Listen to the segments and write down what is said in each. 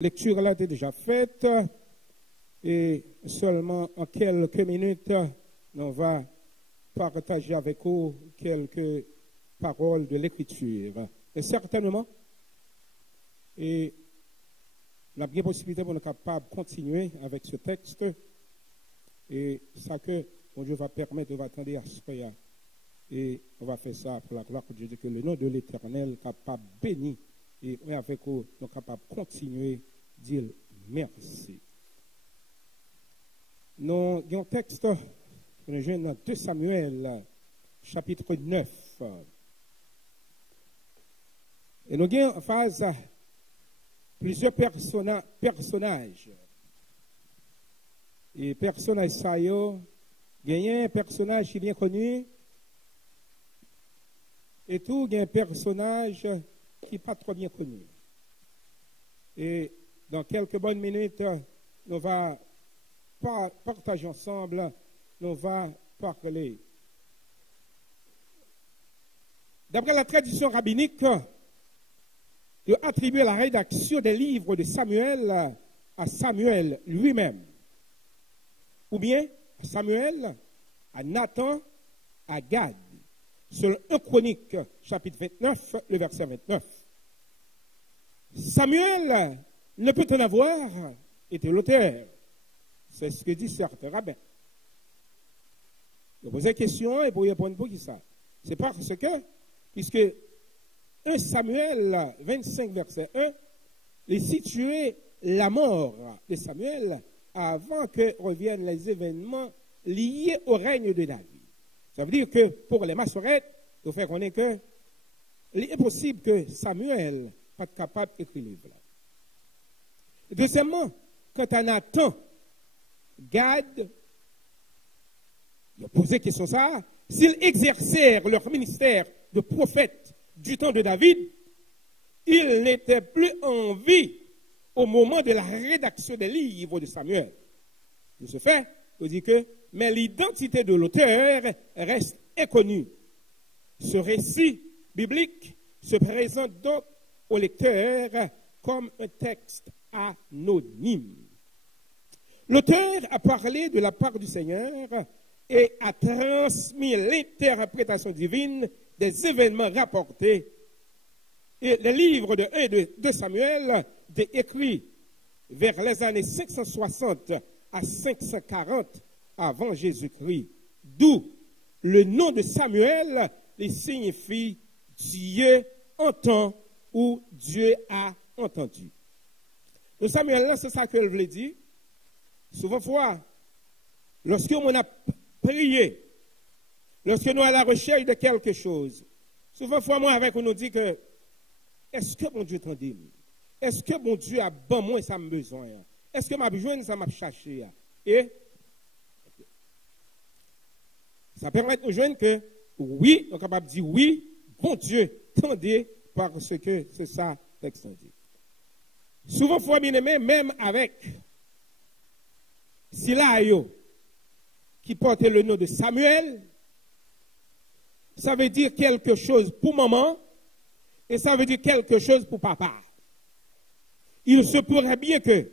Lecture là est déjà faite et seulement en quelques minutes, on va partager avec vous quelques paroles de l'Écriture. Et certainement, et on a bien possibilité pour nous capables de continuer avec ce texte et ça que bon Dieu va permettre de attendre à ce qu'il y a. Et on va faire ça pour la gloire de Dieu, que le nom de l'Éternel capable béni et avec vous, nous sommes capables de continuer à dire merci. Nous avons un texte que nous jouons dans 2 Samuel, chapitre 9. Et nous avons en phase plusieurs personnages. Et personnages, ça y est, il y a un personnage qui est bien connu. Et tout, il y a un personnage qui n'est pas trop bien connu. Et dans quelques bonnes minutes, nous allons partager ensemble, nous allons parler. D'après la tradition rabbinique, il attribue la rédaction des livres de Samuel à Samuel lui-même. Ou bien à Samuel, à Nathan, à Gad. Selon 1 Chronique, chapitre 29, le verset 29. Samuel ne peut en avoir été l'auteur. C'est ce que dit certains rabbins. Vous posez la question et pour répondre pour qui ça? C'est parce que, puisque 1 Samuel 25, verset 1, il situait la mort de Samuel avant que reviennent les événements liés au règne de David. Ça veut dire que pour les massorettes, il faut faire connaître que il est possible que Samuel n'est pas capable d'écrire le livre. Deuxièmement, quant à Nathan, Gad, il a posé question ça, s'ils exercèrent leur ministère de prophète du temps de David, ils n'étaient plus en vie au moment de la rédaction des livres de Samuel. De ce fait, il dit que mais l'identité de l'auteur reste inconnue. Ce récit biblique se présente donc au lecteur comme un texte anonyme. L'auteur a parlé de la part du Seigneur et a transmis l'interprétation divine des événements rapportés. Et les livres de 1 et 2 Samuel étaient écrits vers les années 560 à 540 avant Jésus-Christ, d'où le nom de Samuel signifie Dieu entend ou Dieu a entendu. Le Samuel, c'est ça que je voulais dire. Souvent, lorsque on a prié, lorsque nous sommes à la recherche de quelque chose, souvent, moi, avec on nous dit que est-ce que mon Dieu t'entend? Est-ce que mon Dieu a bon moi ça me besoin? Est-ce que ma besoin ça m'a cherché? Et ça permet de nous joindre que oui, on est capable de dire oui, bon Dieu, tendez, parce que c'est ça le texte dit. Souvent, fois bien aimé, même avec Silayo, qui porte le nom de Samuel, ça veut dire quelque chose pour maman et ça veut dire quelque chose pour papa. Il se pourrait bien que,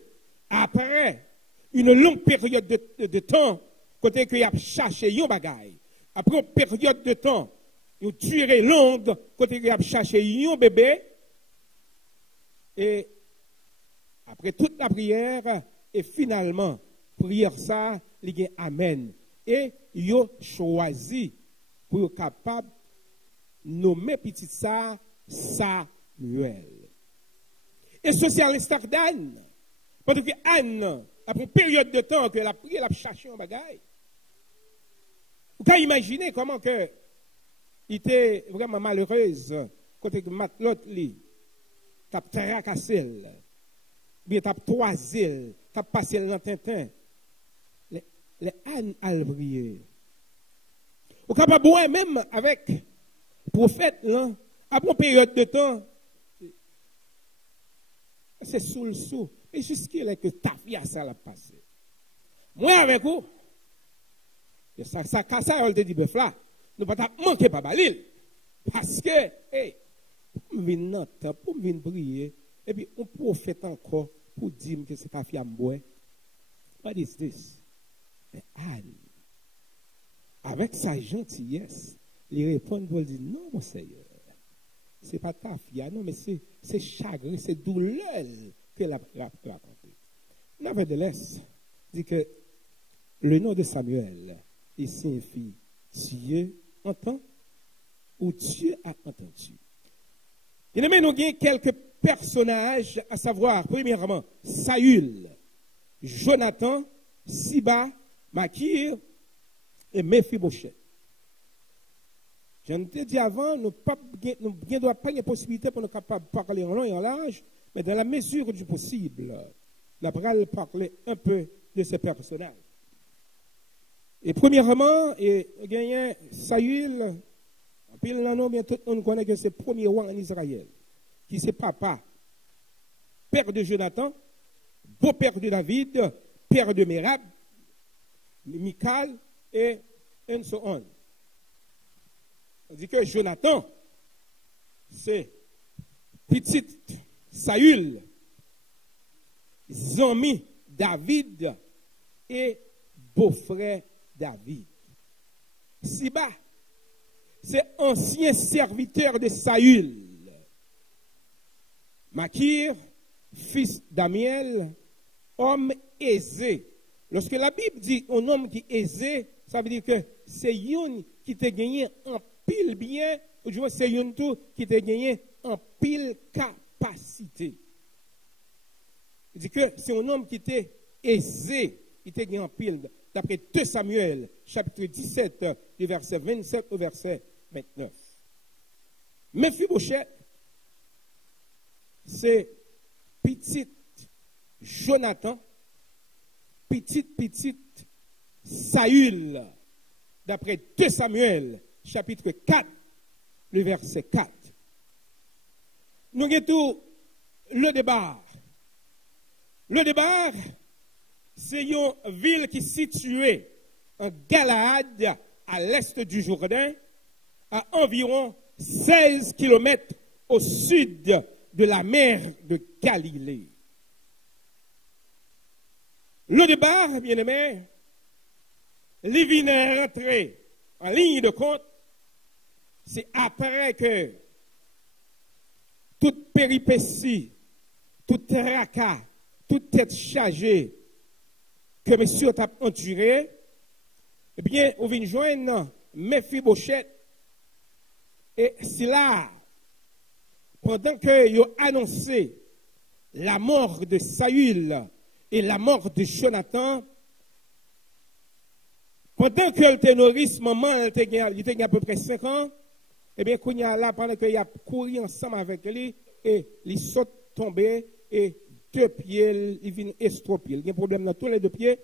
après une longue période de temps, côté qu'il a cherché un bagaille, après une période de temps, une durée longue, côté qu'il a cherché un bébé, et après toute la prière, et finalement, prière ça, il dit Amen. Et il a choisi pour être capable de nommer petit ça Samuel. Et socialiste d'Anne, parce que Anne, après une période de temps qu'elle a prié, elle a cherché un bagaille. Vous pouvez imaginer comment que il était vraiment malheureuse côté que Matlot li t'a tracassé, bien t'a toisé, t'a passé dans Tintin. Les Anne albrier. Vous capable boire même avec prophète là, après une période de temps, c'est sous le sou. Et jusqu'à là que ta vie a ça l'a passé. Moi avec vous, ça on te dit bœuf là, nous pas manquer pas balil. Parce que, hey, pour me venir prier, et puis on prophète encore pour dire que c'est café à boire. What is this? Mais Anne, avec sa gentillesse, il répond pour dire non, mon Seigneur. C'est pas café, non, mais c'est chagrin, c'est douleur qu'elle a raconté. Nevertheless, dit que le nom de Samuel, il signifie Dieu entend ou Dieu a entendu. Il y a nous quelques personnages, à savoir, premièrement, Saül, Jonathan, Siba, Makir et Mephibosheth. Je ne te dis avant, nous n'avons pas de possibilité pour nous capables de parler en long et en large, mais dans la mesure du possible, nous allons parler un peu de ces personnages. Et premièrement, il y a Saül, puis tout le monde connaît que c'est le premier roi en Israël, qui c'est papa, père de Jonathan, beau-père de David, père de Merab, Michal et so on. On dit que Jonathan, c'est petit Saül, Zami David et beau-frère David. Siba, c'est ancien serviteur de Saül. Makir, fils d'Amiel, homme aisé. Lorsque la Bible dit un homme qui est aisé, ça veut dire que c'est une qui t'a gagné en pile bien, ou du moins c'est une tout qui t'a gagné en pile capacité. Il dit que c'est un homme qui était aisé, qui t'a gagné en pile. D'après 2 Samuel, chapitre 17, du verset 27 au verset 29. Mephibosheth, c'est petit Jonathan, petit Saül, d'après 2 Samuel, chapitre 4, le verset 4. Nous avons tout le débat. Le débat, c'est une ville qui est située en Galaad, à l'est du Jourdain, à environ 16 kilomètres au sud de la mer de Galilée. Le débat, bien aimé, les vient rentrer en ligne de compte, c'est après que toute péripétie, tout tracas, toute tête chargée que monsieur t'a enduré, eh bien, on vient joindre Mephibosheth et c'est là, pendant qu'ils ont annoncé la mort de Saül et la mort de Jonathan, pendant que le terroriste, maman, il était à peu près 5 ans, eh bien, qu'on y a là, pendant qu'il a couru ensemble avec lui, et il saute tombé, et 2 pieds, il vient estropier. Il y a un problème dans tous les 2 pieds.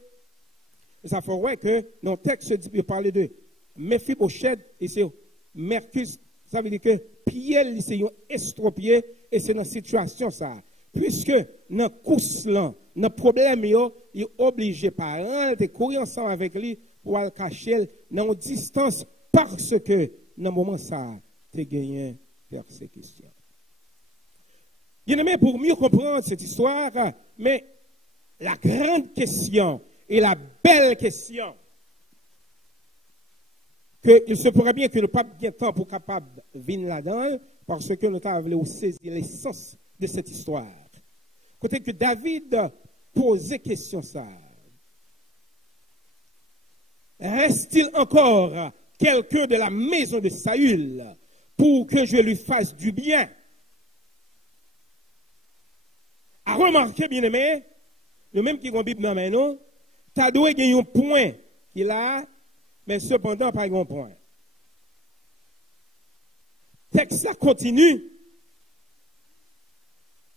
Et ça fait ouais que, dans le texte, il parle de Mephibosheth, et c'est Mercus, ça veut dire que pied, c'est un estropié, et c'est dans cette situation, ça. Puisque, dans le course, dans le problème, il est obligé, parents, de courir ensemble avec lui, pour le cacher dans une distance parce que dans le moment ça tu gagné persécution. Bien aimé, pour mieux comprendre cette histoire, mais la grande question et la belle question qu'il se pourrait bien que le pape bien temps pour capable venir là-dedans parce que nous avons saisi l'essence de cette histoire. Côté que David posait question ça. Reste-t-il encore quelqu'un de la maison de Saül pour que je lui fasse du bien? À remarquer, bien aimé, le même qui est en Bible dans nous, tu as doué gagner un point qu'il a, mais cependant pas un point. Texte ça continue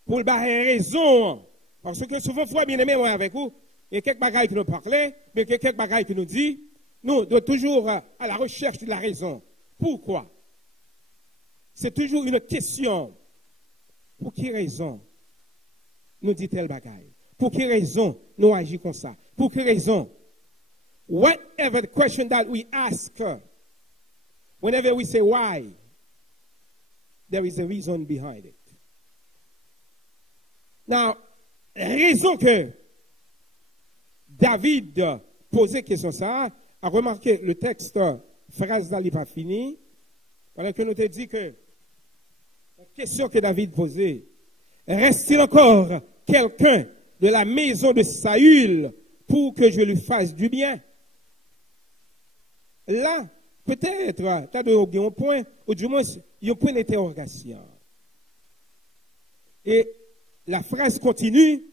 pour le barrer raison. Parce que souvent, fois bien aimé, moi avec vous, il y a quelques bagailles qui nous parlaient, mais il y a quelques bagailles qui nous disent. Nous, de toujours à la recherche de la raison. Pourquoi? C'est toujours une question. Pour quelle raison nous dit tel bagaille? Pour quelle raison nous agissons comme ça? Pour quelle raison? Whatever the question that we ask, whenever we say why, there is a reason behind it. Now, raison que David posait question ça, a remarqué le texte, phrase là, il n'est pas fini, pendant que nous te dit que la question que David posait, reste-t-il encore quelqu'un de la maison de Saül pour que je lui fasse du bien? Là, peut-être, tu as un point, ou du moins, il y a un point d'interrogation. Et la phrase continue,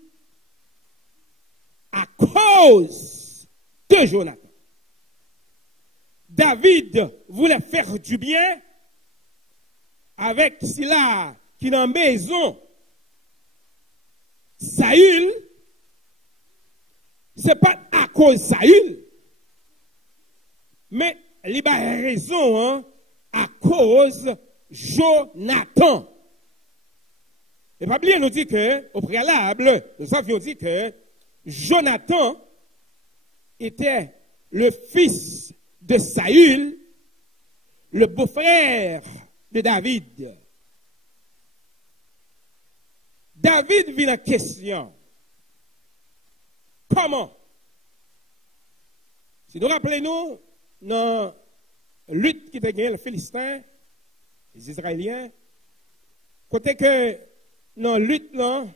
à cause de Jonathan. David voulait faire du bien avec cela qui est dans la maison. Saül, ce n'est pas à cause de Saül, mais il a raison hein, à cause de Jonathan. Et pas oublier, nous dit que, au préalable, nous avions dit que Jonathan était le fils de Saül, le beau-frère de David. David vit la question. Comment? Si nous rappelons-nous, dans la lutte qui était gagnée, les Philistins, les Israéliens, côté que dans la lutte, là,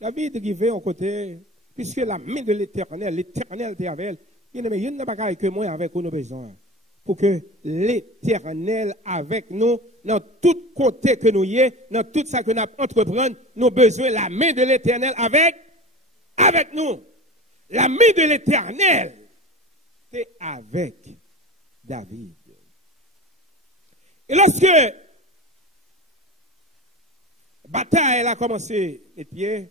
David arrivait au côté, puisque la main de l'Éternel était avec elle. Il n'y a pas que moi avec nous besoin. Pour que l'Éternel avec nous, dans tout côté que nous y est, dans tout ça que nous entreprenons, nous avons besoin de la main de l'Éternel avec nous. La main de l'Éternel est avec David. Et lorsque la bataille a commencé les pieds,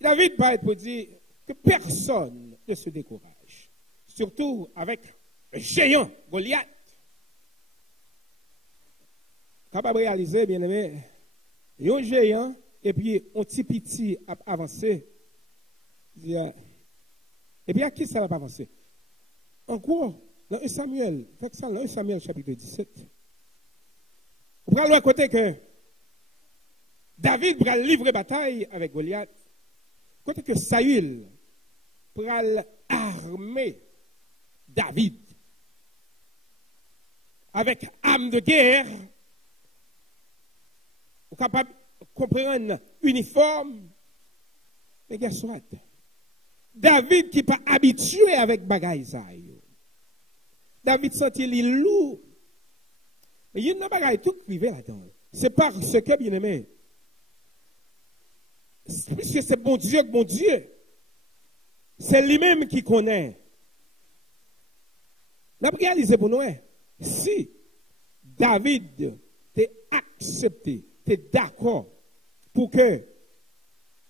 David va pour dire que personne ne se décourage. Surtout avec le géant Goliath. Capable de réaliser, bien aimé, un géant et puis un petit petit a avancé. Et puis à qui ça va avancer? Encore, dans 1 Samuel, dans 1 Samuel chapitre 17, on prend le côté que David va livrer bataille avec Goliath. Côté que Saül va armer David avec armes de guerre, capable de comprendre uniforme, mais qu'est-ce soit? David qui n'est pas habitué avec bagaille ça. David sentit les loups. Mais il y a une bagaille tout privé là-dedans. C'est parce que, bien aimé, puisque c'est bon Dieu, c'est lui-même qui connaît. N'a pas réalisé pour nous, si David t'est accepté, t'es d'accord pour que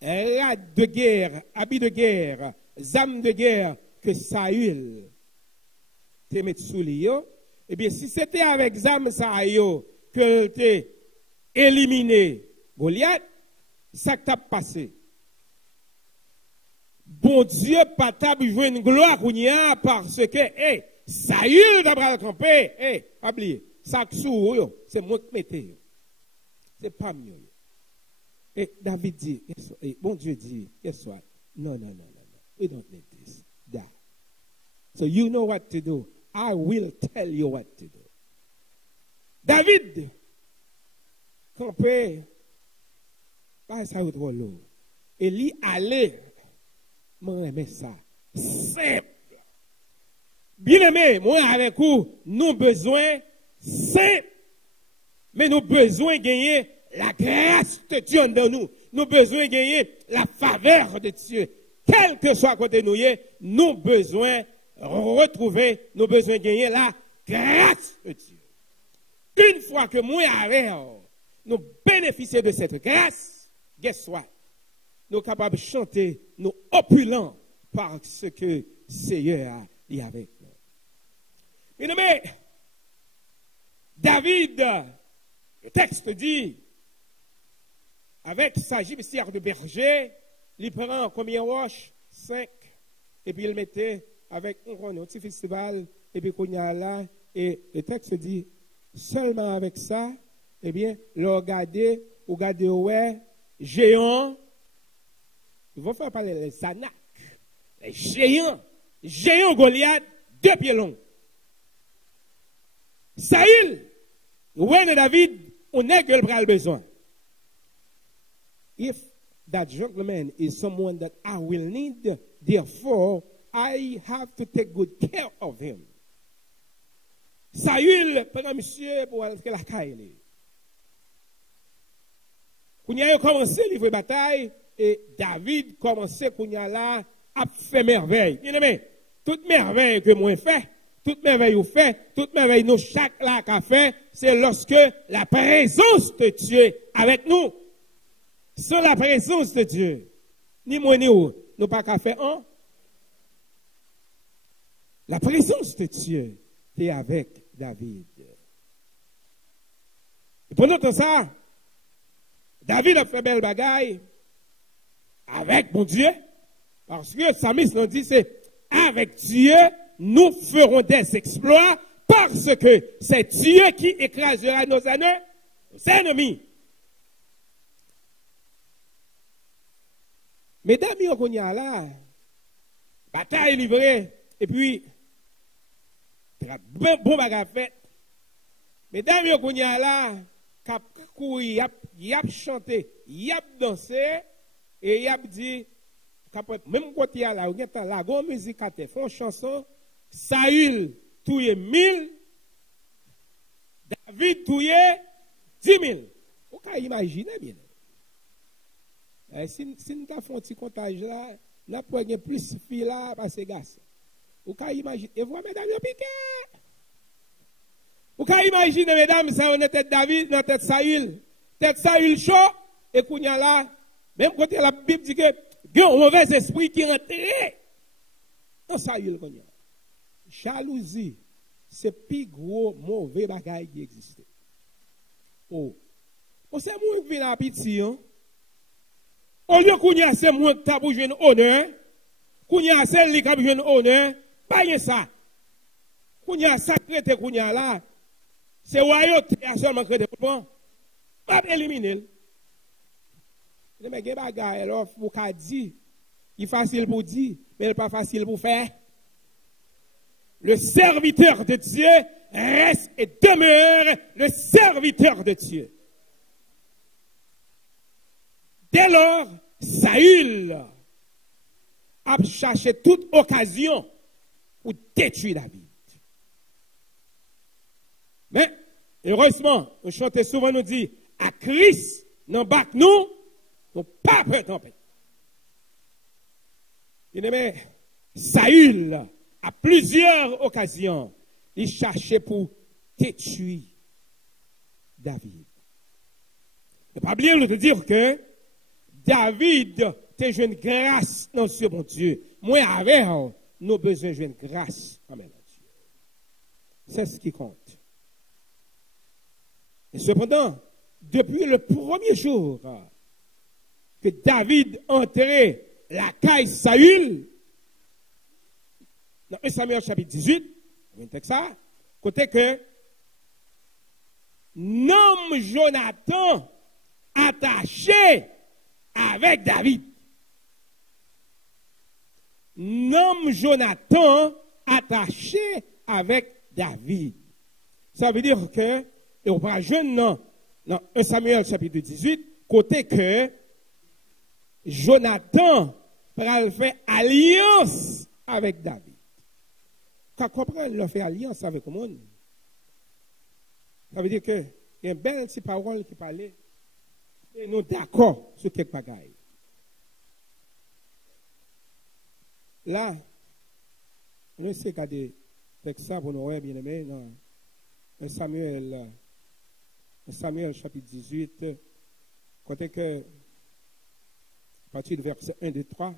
rade de guerre, habit de guerre, âmes de guerre que Saül te met sous lui, eh bien, si c'était avec âmes Saül que t'es éliminé Goliath, ça t'a passé. Bon Dieu, pas t'a joué une gloire qu'on y a parce que, Saül d'abord campé, pas oublier, ça c'est moi qui mettez. C'est pas mieux. Et David dit, et bon Dieu dit, guess what? No. We don't need this. That. So you know what to do. I will tell you what to do. David, campé, pas ça trop lourd. Et lui allait, moi aimé ça. Simple. Bien aimé, moi avec vous, nous besoin simple. Mais nous besoin gagner la grâce de Dieu dans nous. Nous besoin gagner la faveur de Dieu. Quel que soit côté nous, nous besoin retrouver, nous besoin gagner la grâce de Dieu. Une fois que moi avec nous bénéficier de cette grâce, guess what? Nous sommes capables de chanter, nous opulents parce que Seigneur est avec nous. Mais David, le texte dit, avec sa gypsière de berger, il prend combien de roches? 5. Et puis il mettait avec un petit festival, et puis qu'on y a là, et le texte dit, seulement avec ça, eh bien, le regarder, ouais, géants. Ils vont faire parler les Anak, les géants Goliath, 2 pieds longs. Saül, ouais, David, on est que le besoin. If that gentleman is someone that I will need, therefore, I have to take good care of him. Saül, pendant monsieur, pour aller la caille. Quand il a commencé à livrer bataille, et David commençait quand il a là à faire merveille. Bien aimé, toute merveille que moi fait, toute merveille ou fait, toute merveille nous chaque là qu'a fait, c'est lorsque la présence de Dieu avec nous. Sans la présence de Dieu, ni moi ni vous, nous pas qu'à faire un. La présence de Dieu est avec David. Et pendant tout ça, David a fait belle bagaille avec mon Dieu, parce que Samis nous dit c'est avec Dieu nous ferons des exploits parce que c'est Dieu qui écrasera nos ennemis. Mesdames, il y a là, bataille livrée, et puis, bon bagage fait. Mesdames, il y a là, cap courir, y a chanté, y a dansé, et y a dit, même côté là, il y a la grande musique à te font chanson, Saül touye 1000, David touye 10 000. Vous pouvez imaginer bien. Si nous avons un petit comptage là, nous avons plus de filles là parce que gars. Vous pouvez imaginer. Et vous, mesdames, vous piquez. Vous pouvez imaginer, mesdames, ça on est tête David, dans tête Saül. Tête Saül chaud, et qu'on y a là, même côté la Bible dit que il y a un mauvais esprit qui est entré dans Saül. Jalousie, c'est le plus gros mauvais bagage qui existe. Oh. C'est moi qui viens à petit, hein? Au lieu qu'on y a assez moins de tabou, je viens honneur. Qu'on y a assez de tabou, je viens honneur. Pas rien ça. Qu'on y a sacré, qu'on y a là. C'est royauté, il y a seulement créé bon. Pas éliminer. Mais il y a des bagages, alors, vous avez dit, il est facile pour dire, mais il n'est pas facile pour faire. Le serviteur de Dieu reste et demeure le serviteur de Dieu. Dès lors, Saül a cherché toute occasion pour détruire David. Mais, heureusement, on chante souvent, nous dit, à Christ, n'embarque nous pas prêt tempête. Bien-aimé, Saül, à plusieurs occasions, il cherchait pour détruire David. Ne pas oublier de dire que David te joue grâce dans ce bon Dieu. Moi, avec nous besoin de jouer grâce en même Dieu. C'est ce qui compte. Et cependant, depuis le premier jour que David entrait la caille Saül, dans 1 Samuel chapitre 18, on vient de ça, côté que nomme Jonathan attaché avec David. Nomme Jonathan attaché avec David. Ça veut dire que, et on va jeune dans 1 Samuel chapitre 18, côté que Jonathan va faire alliance avec David. Quand on comprend, il fait alliance avec le monde. Ça veut dire qu'il y a une belle petite parole qui parlait. Et nous d'accord sur quelques bagailles. Là, on essaie de garder ça pour nous, bien aimé, dans Samuel chapitre 18, côté que, à partir du verset 1, 2, 3,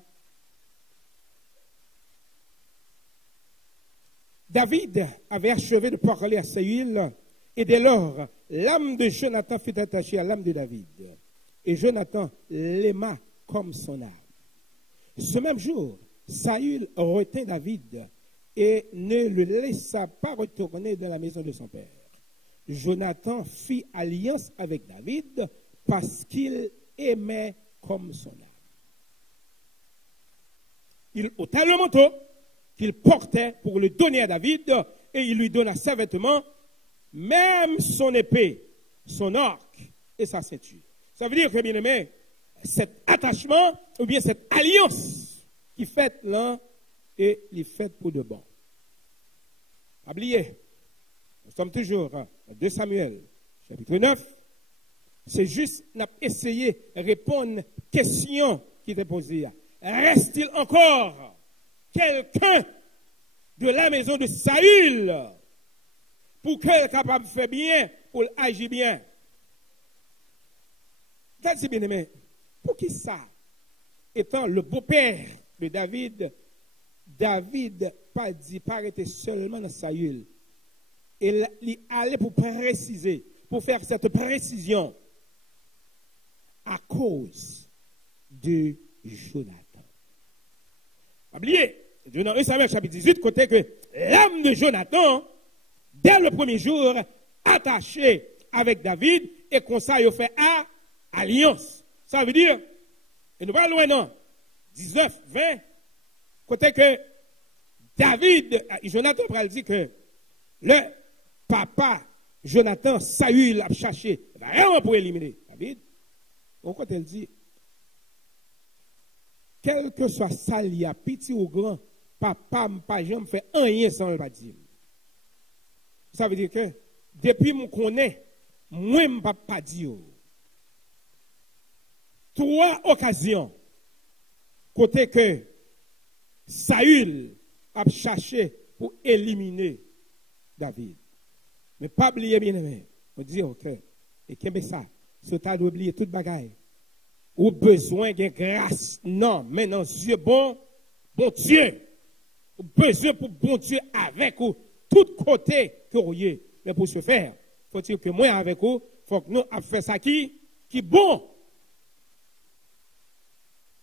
David avait achevé de parler à Saül, et dès lors, l'âme de Jonathan fut attachée à l'âme de David. Et Jonathan l'aima comme son âme. Ce même jour, Saül retint David et ne le laissa pas retourner dans la maison de son père. Jonathan fit alliance avec David parce qu'il aimait comme son âme. Il ôta le manteau qu'il portait pour le donner à David, et il lui donna ses vêtements, même son épée, son arc et sa ceinture. Ça veut dire que, bien aimé, cet attachement, ou bien cette alliance qui fait l'un, et les fait pour de bon. Oubliez, nous sommes toujours dans 2 Samuel, chapitre 9. C'est juste, on a essayé de répondre aux questions qui étaient posées. Reste-t-il encore quelqu'un de la maison de Saül pour qu'elle soit capable de faire bien, pour agir bien? C'est bien aimé. Pour qui ça? Étant le beau-père de David, David pas dit, pas arrêter seulement dans Saül. Il allait pour préciser, pour faire cette précision à cause de Jonathan. Oubliez, dans 1 Samuel chapitre 18, côté que l'âme de Jonathan, dès le premier jour, attaché avec David, et comme ça, il fait alliance. Ça veut dire, et nous pas loin, non, 19, 20, côté que David, Jonathan pral dit que le papa Jonathan, Saül a cherché vraiment pour éliminer David. Pourquoi elle dit, quel que soit Salia, petit ou grand, papa m'a jamais fait rien sans le dire. Ça veut dire que depuis que je connais, moi je ne peux pas dire. 3 occasions, côté que Saül a cherché pour éliminer David. Mais pas oublier, bien aimé. On dit, ok, et qu'est-ce que ça? C'est à d'oublier toute bagaille. Ou besoin de grâce. Non, mais non, Dieu bon Dieu. Ou besoin pour bon Dieu avec vous, tout côté que vous ayez. Mais pour ce faire, faut-il que moi avec vous, faut que nous fassions ça qui bon.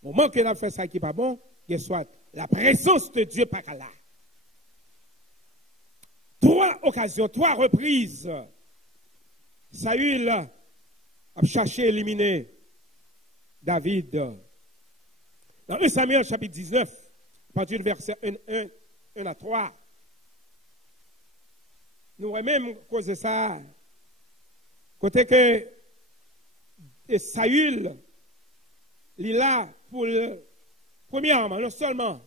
Au moment que nous avons fait ça qui pas bon, que soit la présence de Dieu pas là. 3 occasions, 3 reprises, Saül a cherché à éliminer David. Dans 1 Samuel chapitre 19, à partir du verset 1 à 3, nous avons même causé ça. Côté que Saül, il est là pour, premièrement, non seulement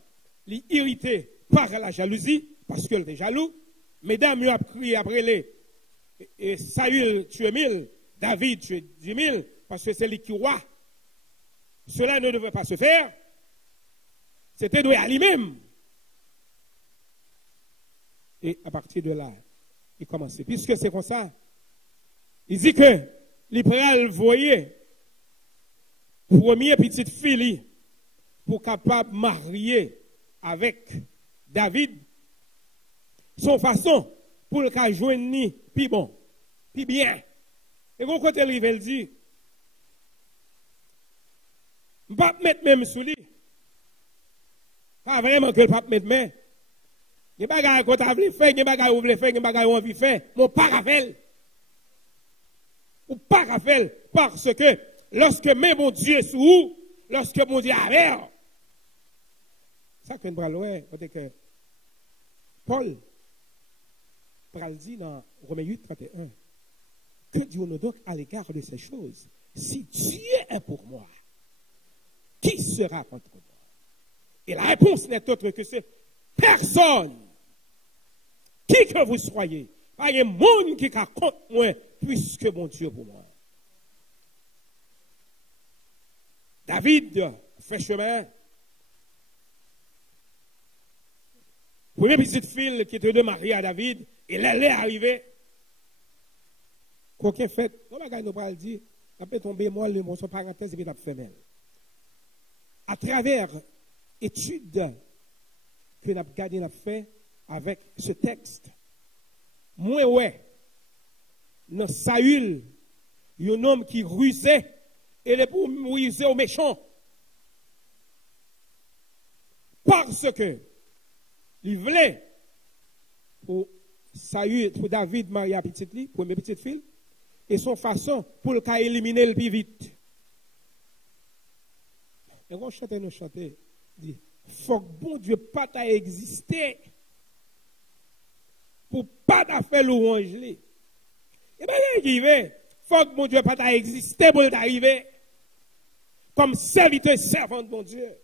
l'irriter par la jalousie, parce qu'il était jaloux, mesdames, ils ont crié après les, et Saül tué 1000, David tué 10 000, parce que c'est lui qui roi. Cela ne devait pas se faire. C'était doué à lui-même. Et à partir de là, il commençait. Puisque c'est comme ça, il dit que l'Ipréal voyait première petite fille pour capable marier avec David, son façon pour le cas joindre puis bon, puis bien. Et quand côté il dit, je ne vais pas mettre même sous lui. Pas vraiment que le pape mette main. Il y a des bagages qu'on a voulu faire, il y a des bagages qu'on a voulu faire, il y a des bagages qu'on a envie de faire. Mon parafel. Ou parafel. Parce que lorsque met mon Dieu sous vous, lorsque mon Dieu a l'air, ça que nous parlons, c'est que Paul dit dans Romains 8, 31, que Dieu-nous donc à l'égard de ces choses? Si Dieu est pour moi, qui sera contre moi? Et la réponse n'est autre que c'est personne. Qui que vous soyez, pas un monde qui a contre moi, puisque mon Dieu pour moi. David fait chemin. Première petite fille qui était de mariée à David, et elle est arrivée. Qu'aucun fait, on va nous pas le dire, on peut tomber moi le morceau parenthèse et puis la femelle. À travers études que nous avons gardé, nous fait avec ce texte, moi ouais, dans Saül, un homme qui rusait, et il est pour ruser aux méchants. Parce que il voulait pour Saül, pour David marier à petite fille, pour mes petites filles, et son façon pour le cas éliminer le plus vite. Et on chante, nous chanter, dit, faut que bon Dieu pas t'a existé pour pas t'a faire louange. Et bien, il arrive, faut que bon Dieu pas t'a existé pour t'arriver comme serviteur servant de bon Dieu.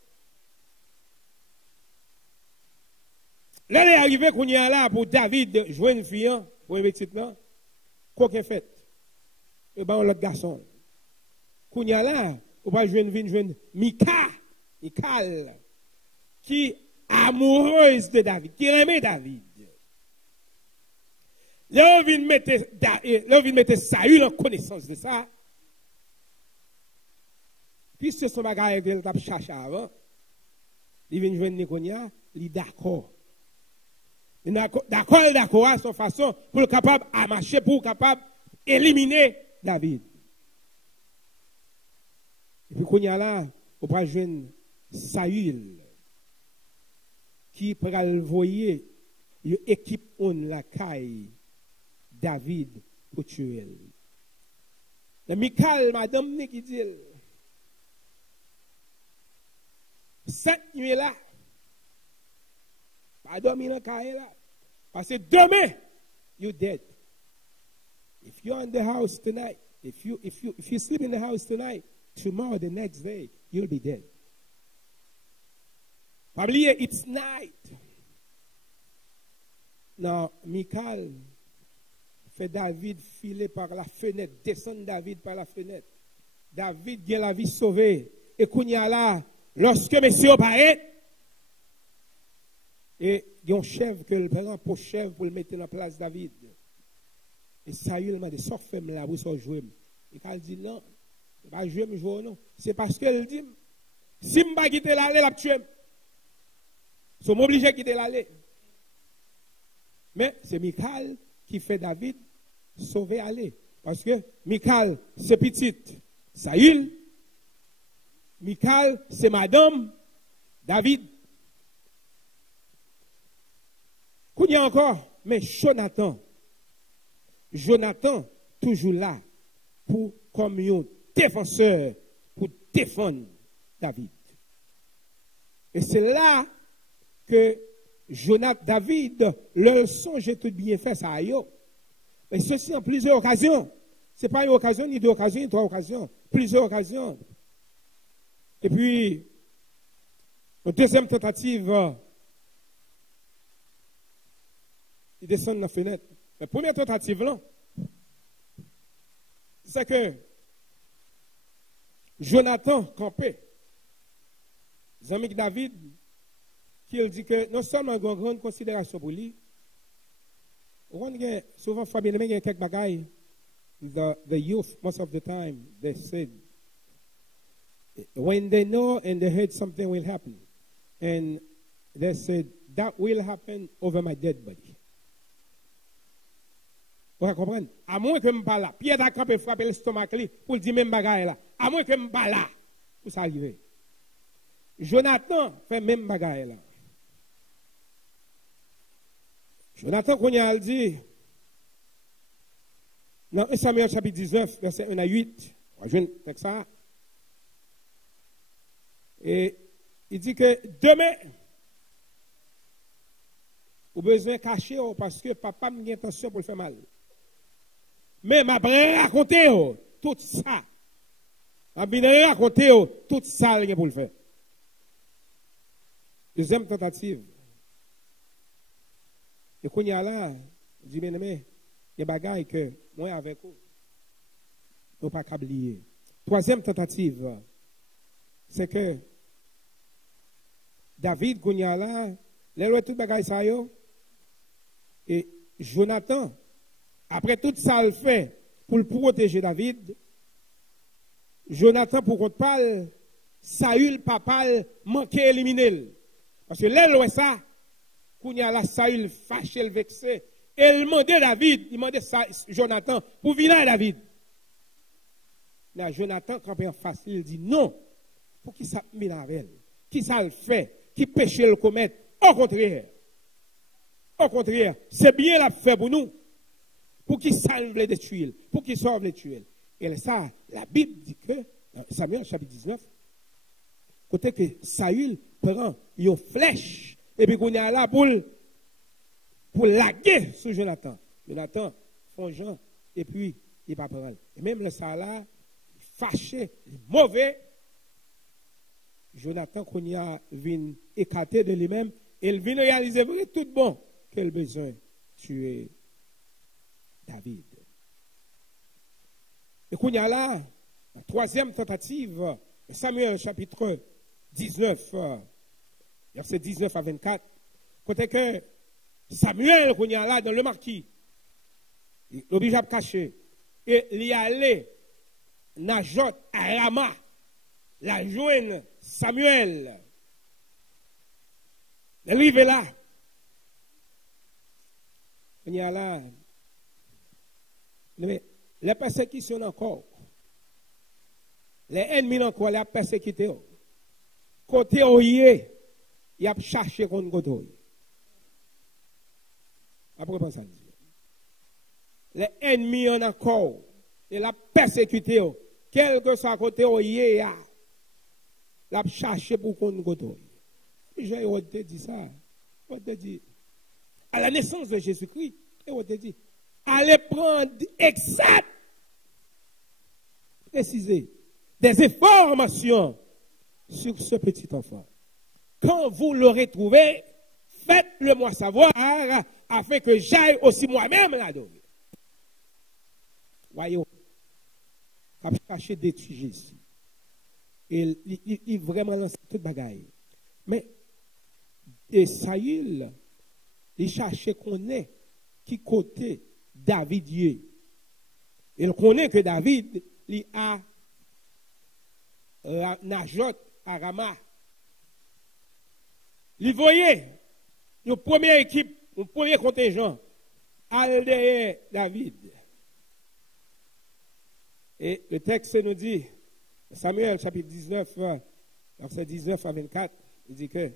Là, il est arrivé qu'on y a là pour David jouer une fille, pour un petit là, qu'aucun fait. Et ben, l'autre garçon. Qu'on y a là, on va jouer une Michal, qui est amoureuse de David, qui aimait David. Là, on vient mettre Saül en connaissance de ça. Puisque son bagage de l'étape chacha avant, il vient jouer Niconia, il est d'accord. D'accord à son façon pour être capable de marcher, pour être capable d'éliminer David. Et puis, quand il y a là, on va jouer Saül, qui pourra le voyer, il équipe on la caille David pour tuer. Le Michal, madame, qui dit, cette nuit là, pas dormir dans la caille là, parce que demain, you're dead. If you're in the house tonight, if you sleep in the house tonight, tomorrow, the next day, you'll be dead. Probably it's night. Now, Michal fait David filer par la fenêtre, descendre David par la fenêtre. David gagne la vie sauvée. Et qu'on y a là, lorsque monsieur paraît, et il y a un chèvre que le prend pour chèvre pour le mettre dans la place David. Et Saül m'a dit, sors femme là, vous sortez jouer. Et quand il dit non, je ne vais pas jouer, non. C'est parce qu'elle dit, si je ne vais pas quitter l'aller, la tuer. Je suis obligé de quitter l'aller. Mais c'est Michal qui fait David sauver aller. Parce que Michal, c'est petite Saül. Michal, c'est madame David. Qu'on y a encore, mais Jonathan, toujours là, comme un défenseur, pour défendre David. Et c'est là que David, leur songe tout bien fait, ça a eu. Et ceci en plusieurs occasions. Ce n'est pas une occasion, ni deux occasions, ni trois occasions. Plusieurs occasions. Et puis, la deuxième tentative, il descend dans la fenêtre. La première tentative, là, c'est que Jonathan campait. Les amis de David, qui dit que non seulement il y a une grande considération pour lui, souvent, famille, il y a quelques bagailles. The youth, most of the time, they said, when they know and they heard something will happen, and they said, that will happen over my dead body. Vous comprenez? À moins que je ne sois pas là. Pierre d'accord peut frapper l'estomac pour dire même bagaille là. À moins que je ne sois pas là. Pour ça arriver. Jonathan fait même bagaille là. Jonathan, quand il a dit, dans 1 Samuel chapitre 19, verset 1 à 8, on va jouer avec ça. Et il dit que demain, vous avez besoin de cacher parce que papa m'a intention pour le faire mal. Mais m'a bien raconté tout ça. M'a bien raconté tout ça pour le faire. Deuxième tentative. Et quand il y a là, je dis, bien aimé, il y a des bagailles que moi avec vous, nous pas oublier. Troisième tentative, c'est que David, quand il y a là, les tout bagaille ça yo, et Jonathan, après tout ça le fait pour le protéger David, Jonathan, pour qu'on parle, Saül, papa, manquait éliminer. Parce que là, ça, quand il y a là, Saül fâché, vexé, et il demandait David, il demandait Jonathan pour venir à David. Mais Jonathan, quand il est en face, il dit non. Pour qui ça met avec elle? Qui ça le fait? Qui péche le commettre? Au contraire. Au contraire, c'est bien la fait pour nous. Pour qu'il salve les tuiles, pour qu'il sauve les tuiles. Et ça, la Bible dit que, dans Samuel chapitre 19, côté que Saül prend une flèche, et puis qu'on y a là pour laguer sur Jonathan. Jonathan, font Jean, et puis il va prendre. Et même le ça là, fâché, mauvais, Jonathan, qu'on y a venu écarter de lui-même, et il vient réaliser vrai tout bon qu'il a besoin de tuer David. Et qu'on y a là, la troisième tentative, Samuel chapitre 19, verset 19 à 24, côté que Samuel, qu'on y a là dans le marquis, l'oblige à cacher, et il y allé, Najot à Rama, la joindre Samuel. Il arrive là. Il y a là. Les persécutions encore. Les ennemis encore, les persécutés. Côté oyer, il a cherché contre côté. Après, pense à Dieu. Les ennemis en encore, et la persécuté, quel que soit côté oyer, il a cherché pour contre côté. J'ai dit ça. On te dit, à la naissance de Jésus-Christ, et on te dit, allez prendre exact, préciser, des informations sur ce petit enfant. Quand vous l'aurez trouvé, faites-le moi savoir, afin que j'aille aussi moi-même l'adorer. Voyons, il a cherché d'étudier Jésus. Il vraiment lancé toute bagaille. Mais, et Saül, il cherchait qu'on est qui côté David y est. Il connaît que David, il a Najot à Rama. Il voyait une première équipe, un premier contingent, à derrière David. Et le texte nous dit, Samuel chapitre 19, verset 19 à 24, il dit que,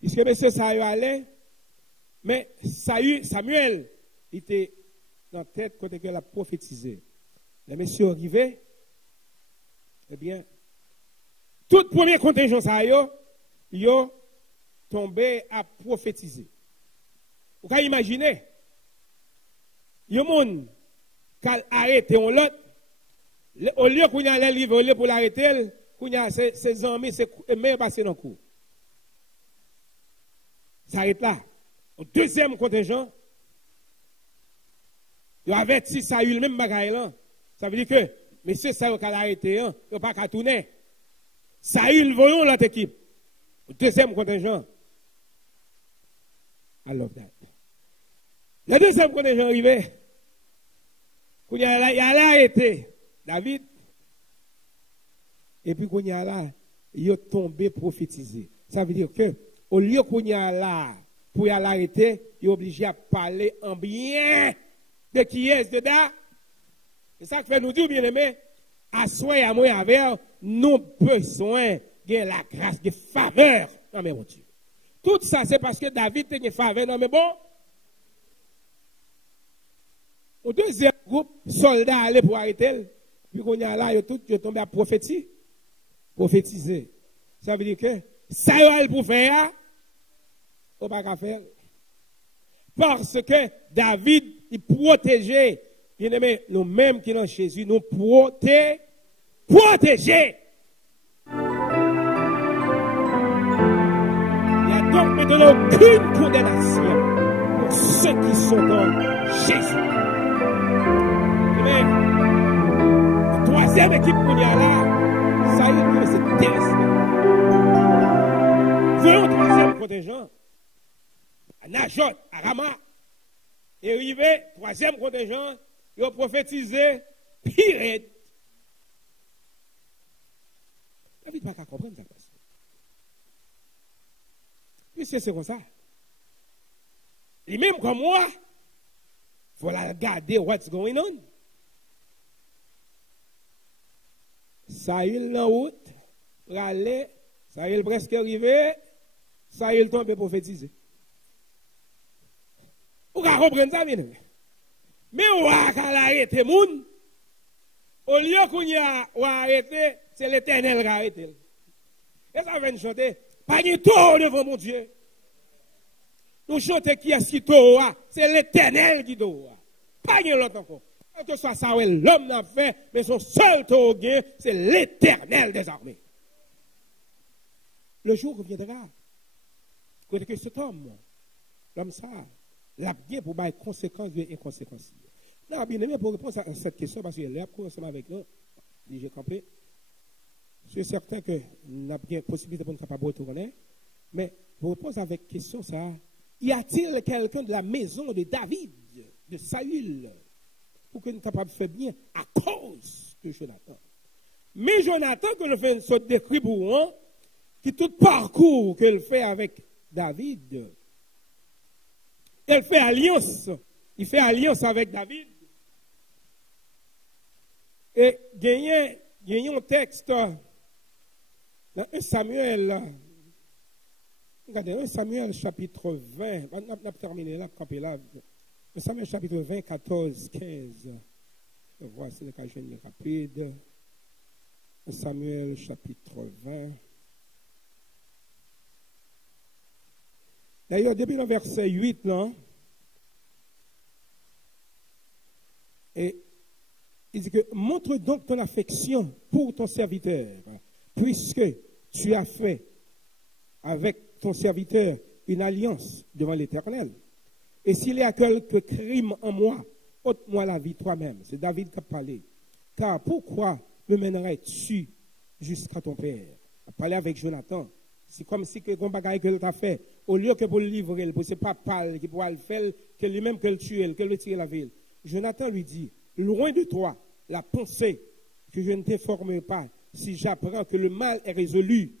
puisque M. Saül allait, mais Samuel était dans la tête quand il a prophétisé. Les messieurs arrivaient, eh bien, tout premier contingent, ils ont tombé à prophétiser. Vous pouvez imaginer, il y a un monde qui a arrêté l'autre, au lieu qu'on y a les livres, au lieu pour l'arrêter, qu'on y a ses amis, ses meilleurs passés dans le cours. Ça arrête là. Au deuxième contingent, il a averti Saül, même bagaille là. Ça veut dire que, monsieur Saül qui a arrêté, il n'a pas qu'à tourner. Saül, voyons l'autre équipe. Au deuxième contingent, I love that. Le deuxième contingent arrivé, il a arrêté David, et puis qu'on y a là, il est tombé prophétisé. Ça veut dire que, au lieu qu'on y a là, pour y l'arrêter, il est obligé à parler en bien de qui est dedans. C'est ça que fait nous dire, bien aimé, à soi et à moi avec, nous besoin de la grâce, de faveur dans mes Dieu. Tout ça, c'est parce que David a une faveur dans mes bon. Au deuxième groupe, soldats allaient pour arrêter, puis qu'on y a là, ils sont tombés à prophétiser. Ça veut dire que, ça y est pour faire, on va pas faire. Parce que David, il protégeait, bien aimé, nous-mêmes qui sommes Jésus, nous protéger. Il n'y a donc maintenant aucune condamnation pour ceux qui sont en Jésus. Mais, la troisième équipe qu'on y a là, ça y est, c'est terrible. Voyons le troisième contingent. À Najot, à Rama, et arrivé, troisième contingent, ils ont prophétisé, pire. David n'a pas comprendre ça. Puisque c'est comme ça. Et même comme moi, il faut regarder what's going on. Saül en route, râler, Saül presque arrivé, Saül tombe prophétisé. Vous pouvez comprendre ça, bien aimé. Mais on va arrêter moun. Au lieu qu'on y a arrêté, c'est l'Éternel qui a arrêté. Et ça va nous chanter, pas de tort devant mon Dieu. Nous chantons qui est si tôt, c'est l'Éternel qui doit. Pas de l'autre encore. Que ce soit ça, l'homme n'a fait, mais son seul tort, c'est l'Éternel des armées. Le jour reviendra, que cet homme, l'homme ça, l'a bien pour des conséquences et inconséquences. Non, bien aimé, pour répondre à cette question, parce que là, pour ensemble avec nous, j'ai campé, je suis certain que nous avons bien possibilité pour nous capable de retourner, mais pour répondre à cette question, ça, y a-t-il quelqu'un de la maison de David, de Saül, pour que nous soyons capables de faire bien à cause de Jonathan? Mais Jonathan, que nous faisons une sorte décrit pour un, qui tout parcours qu'il fait avec David, il fait alliance avec David. Et gagnez un texte dans 1 Samuel, regardez, 1 Samuel chapitre 20, on a terminé là, campé là. 1 Samuel chapitre 20, 14, 15. Voici le cas rapide. 1 Samuel chapitre 20. D'ailleurs, depuis le verset 8, là, et il dit que montre donc ton affection pour ton serviteur, puisque tu as fait avec ton serviteur une alliance devant l'Éternel. Et s'il y a quelque crime en moi, ôte-moi la vie toi-même. C'est David qui a parlé. Car pourquoi me mènerais-tu jusqu'à ton père? Il a parlé avec Jonathan. C'est comme si que bagaille que t'a fait, au lieu que pour le livrer, pour ce papa qui pourra le faire, que lui-même que le tuer, que le tirer la ville. Jonathan lui dit, loin de toi, la pensée que je ne t'informe pas, si j'apprends que le mal est résolu.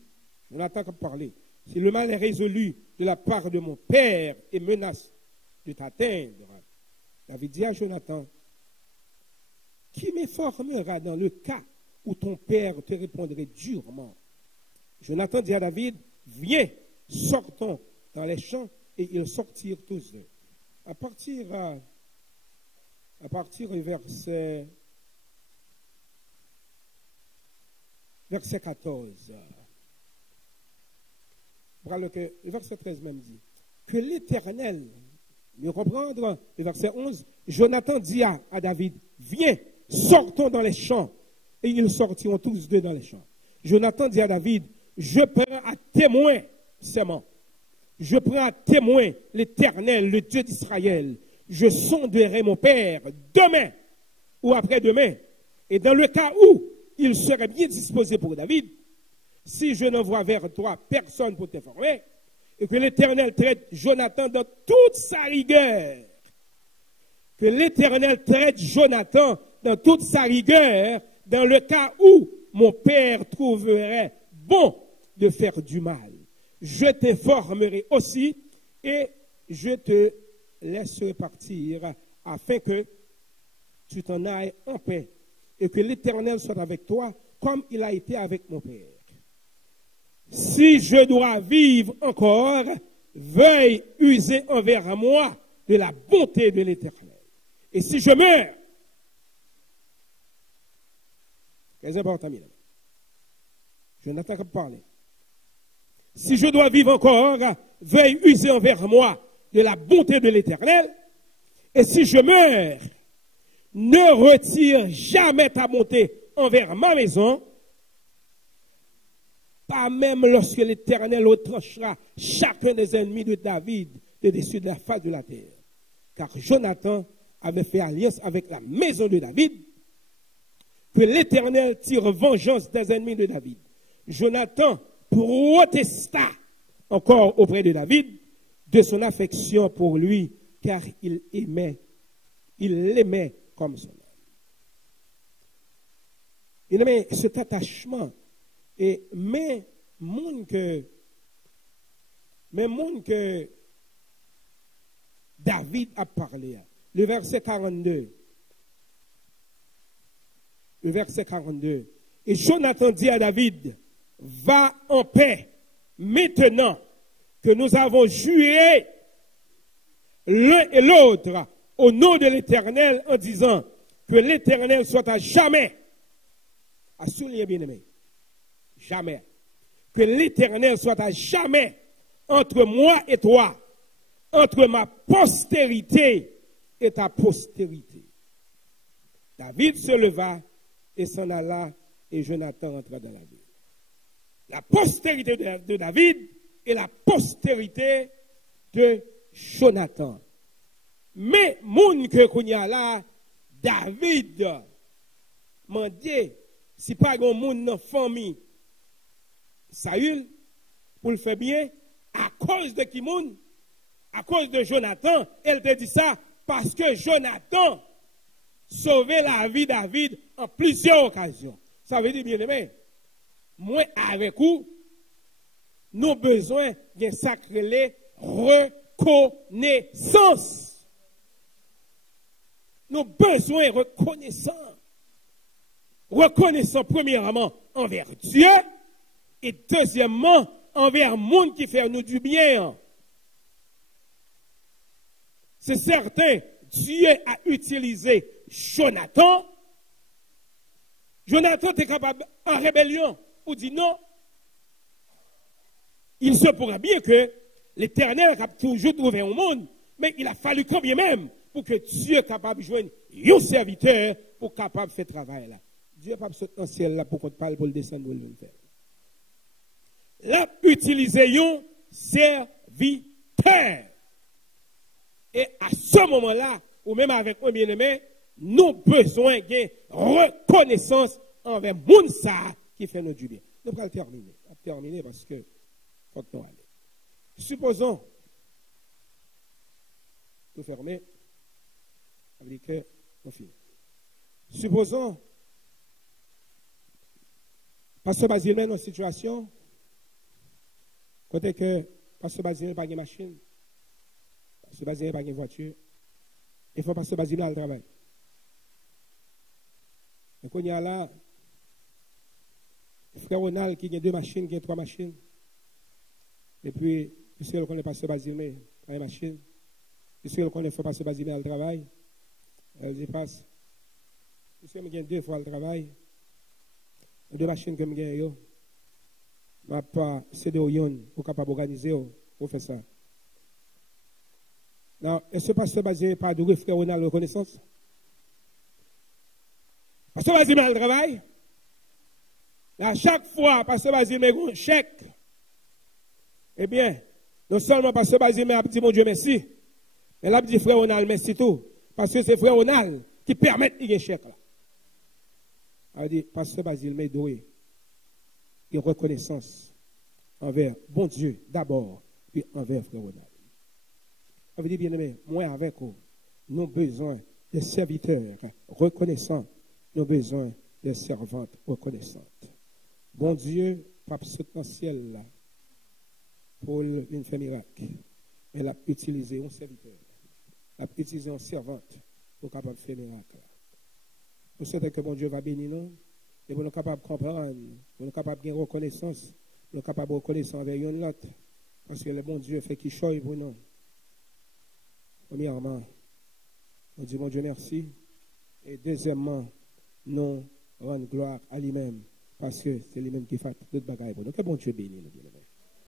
Jonathan a parlé. Si le mal est résolu de la part de mon père et menace de t'atteindre, David dit à Jonathan, qui m'informera dans le cas où ton père te répondrait durement? Jonathan dit à David, viens, sortons dans les champs, et ils sortirent tous deux. À partir du verset 14, le verset 13 même dit, que l'Éternel, mieux comprendre, le verset 11, Jonathan dit à David, viens, sortons dans les champs, et ils sortiront tous deux dans les champs. Jonathan dit à David, je prends à témoin, je prends à témoin l'Éternel, le Dieu d'Israël. Je sonderai mon père demain ou après-demain. Et dans le cas où il serait bien disposé pour David, si je n'envoie vers toi personne pour t'informer, et que l'Éternel traite Jonathan dans toute sa rigueur, que l'Éternel traite Jonathan dans toute sa rigueur, dans le cas où mon père trouverait bon de faire du mal. Je t'informerai aussi et je te laisserai partir afin que tu t'en ailles en paix et que l'Éternel soit avec toi comme il a été avec mon père. Si je dois vivre encore, veuille user envers moi de la bonté de l'Éternel. Et si je meurs, très important, Jonathan a parlé. Si je dois vivre encore, veuille user envers moi de la bonté de l'Éternel. Et si je meurs, ne retire jamais ta bonté envers ma maison, pas même lorsque l'Éternel retranchera chacun des ennemis de David de dessus de la face de la terre. Car Jonathan avait fait alliance avec la maison de David, que l'Éternel tire vengeance des ennemis de David. Jonathan protesta encore auprès de David de son affection pour lui, car il l'aimait comme son âme. Il aimait cet attachement. Et mais monde que David a parlé, le verset 42. Le verset 42. Et Jonathan dit à David, va en paix, maintenant que nous avons juré l'un et l'autre au nom de l'Éternel en disant que l'Éternel soit à jamais, à souligner bien aimé, jamais, que l'Éternel soit à jamais entre moi et toi, entre ma postérité et ta postérité. David se leva et s'en alla, et Jonathan entra dans la ville. La postérité de David et la postérité de Jonathan. Mais moun que kounya là, David m'a dit, si pas un moun dans famille Saül pour le faire bien, à cause de qui moun? À cause de Jonathan, elle te dit ça parce que Jonathan sauvait la vie de David en plusieurs occasions. Ça veut dire, bien aimé, moi avec vous, nous avons besoin d'un sacré reconnaissance. Nous avons besoin de reconnaissance. Reconnaissance premièrement envers Dieu et deuxièmement envers le monde qui fait nous du bien. C'est certain, Dieu a utilisé Jonathan. Jonathan était capable en rébellion pour dire non. Il se pourrait bien que l'Éternel a toujours trouvé un monde, mais il a fallu combien même pour que Dieu soit capable de joindre un serviteur pour capable de faire travail là. Dieu n'est pas sauter dans le ciel là pour qu'on parle pour le descendre pour le faire. L'a utilisé un serviteur. Et à ce moment-là, ou même avec moi bien-aimé, nous avons besoin de reconnaissance envers Mounsa qui fait nous du bien. Nous allons terminer. On va terminer parce que faut que nous allions. Supposons, nous fermer, avec que nous finissons. Supposons, Pasteur Basile met dans une situation, côté que Pasteur Basile n'a pas de machine, Pasteur Basile n'a pas de voiture, il faut Pasteur Basile à le travail. Et quand il y a là, frère Ronald qui a 2 machines, qui a 3 machines, et puis, puisque le connaît Pasteur Basile, mais pas une machine, puisque le connaît faut Pasteur Basile à le travail, elle dit passe, puisque je gagne 2 fois le travail, 2 machines que je gagne, je ne pas céder au yon pour capable d'organiser pour faire ça. Non, est-ce que Pasteur Basile n'est pas de frère Ronald reconnaissance? Pasteur Basile a le travail. À chaque fois, Pasteur Basile met un chèque. Eh bien, non seulement Pasteur Basile m'a dit mon Dieu merci, mais là, dit frère Ronald merci tout. Parce que c'est frère Ronald qui permet de gagner chèque là. Il dit, Pasteur Basile m'a doué une reconnaissance envers bon Dieu d'abord, puis envers frère Ronald. Ça veut dire, bien aimé, moi avec vous, nous avons besoin de serviteurs reconnaissants, nous avons besoin de servantes reconnaissantes. Bon Dieu, Pape saute dans le ciel là, pour une faire miracle. Elle a utilisé un serviteur, elle a utilisé une servante pour capable faire miracle. Nous souhaitons que bon Dieu va bénir nous, et pour nous capables de comprendre, pour nous capables de gagner reconnaissance, pour nous capables de reconnaître envers l'autre, parce que le bon Dieu fait qu'il choisit pour nous. Premièrement, on dit mon Dieu merci, et deuxièmement, nous rendons gloire à lui-même, parce que c'est lui-même qui fait toute bagaille pour nous. Que bon Dieu bénisse nous.